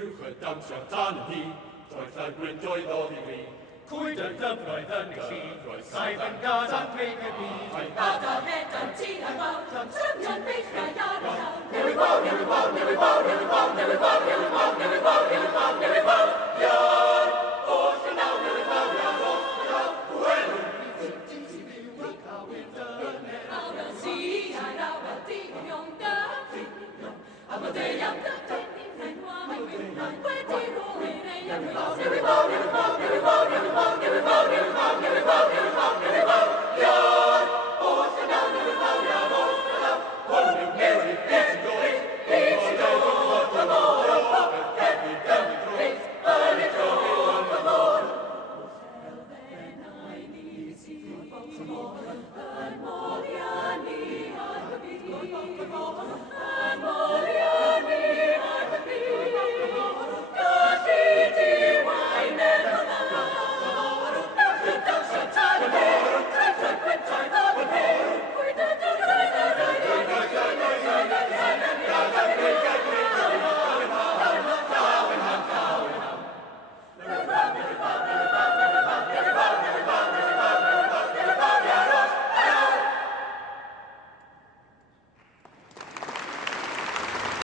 Gedammt schon Zahnentie, Deutschland bringt euch doch die Wien. Kuiten dan Freunden geschieht, Seifen Gas an Wegebiet. Ein Vater hätt ein Ziel erbaut, Stimmen mich der Jahre lang. Never bow, never bow, never bow, never bow, never bow, never bow, never bow, never bow, never bow. Ja, oh, genau, never bow, ja, oh, ja, well. Aber sie hat aber die Junge, aber der Junge, ein Mann, ein Wetter, never bow, never bow, never bow, never bow, never bow, never bow, never bow, never bow.